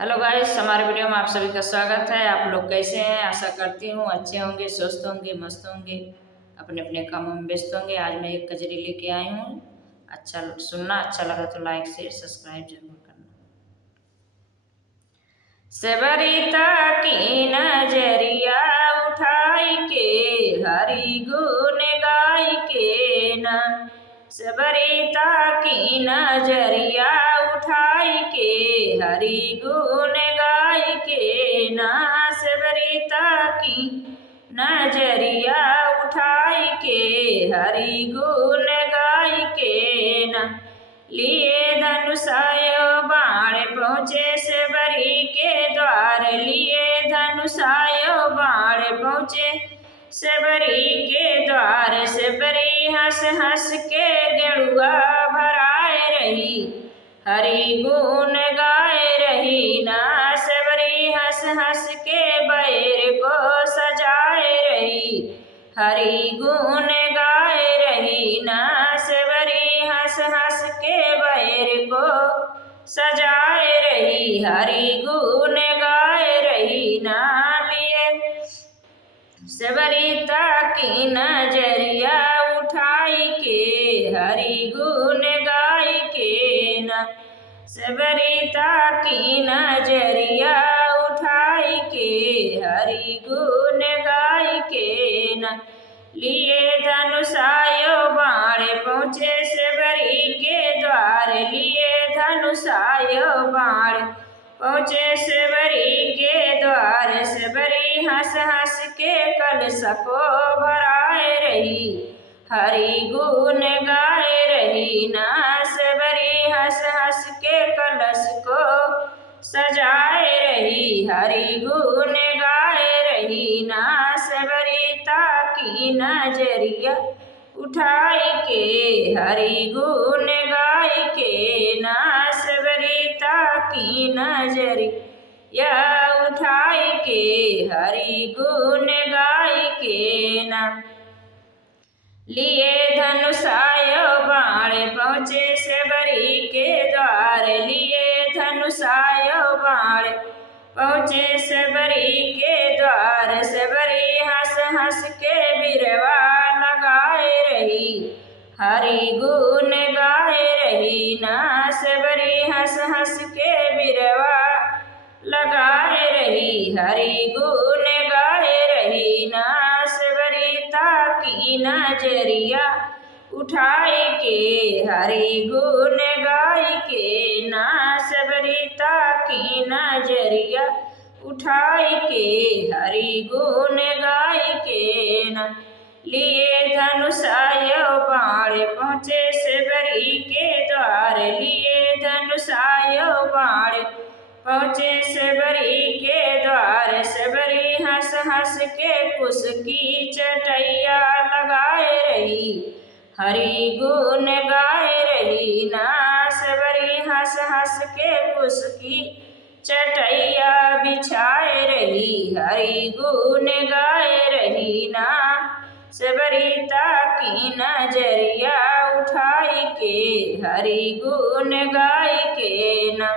Hello guys, हमारे video में आप सभी का स्वागत है। आप लोग कैसे हैं? आशा करती हूँ अच्छे होंगे, स्वस्थ होंगे, मस्त होंगे, अपने अपने कामों में व्यस्त होंगे। आज मैं एक कजरी लेके आई हूँ। अच्छा सुनना, अच्छा लगा तो लाइक शेयर सब्सक्राइब जरूर करना। सबरिता की नजरिया उठाई के हरि गुण गाय के न, सबरिता की नजरिया उठाई के हरि गुण गाय के ना, सबरिता की नजरिया उठाई के हरि गुण गाय के ना, लिए धनुषायो बाण पहुँचे सबरी के द्वार, लिए धनुषायो बाण पहुँचे सबरी के द्वार, सबरी हंस हंस के गेड़ुआ भराए रही हरि गुण गाए रही ना, सबरी हंस हंस के बैर को सजाए रही हरि गुण गाए रही ना, सबरी हंस हंस के बैर को सजाए रही हरि गुण गाए रही ना, लिए सबरिता की नजरिया उठाई के हरि गुण गाय के न, सबरिता की नजरिया उठाई के हरि गुण गाय के न, लिए धनुषायो बाण पहुँचे सबरी के द्वार, लिए धनुषायो बाण पहुँचे सबरी के द्वार, सबरी हंस हंस के कलश को भराए रही हरि गुण गाए रही ना, सबरी हंस हंस के कलश को सजाए रही हरि गुण गाए रही ना, सबरिता की नजरिया उठाई के हरि गुण गाय के ना, सबरिता की नजरिया उठाई के हरि गुण गाय के ना, लिए धनुषायो बाण पहुँचे सबरी के द्वार, लिए धनुषायो बाण पहुँचे सबरी के द्वार, सबरी हंस हंस के बिरवा लगाए रही हरि गुण गाए रही ना, सबरी हंस हंस के बिरवा लगाए रही हरि गुण गाए रही ना, सबरिता की नजरिया उठाई के हरि गुण गाय के ना, सबरिता की नजरिया उठाई के हरि गुण गाय के ना, लिए धनुषायो बाण पहुँचे सबरी के द्वार, लिए धनुषायो बाण पहुँचे सबरी के द्वार, सबरी हंस हंस के कुश की चटैया लगाए रही हरि गुण गाए रही ना, सबरी हंस हंस के कुश की चटैया बिछाए रही हरि गुण गाए रही ना, सबरिता की नजरिया उठाई के हरि गुण गाय के ना।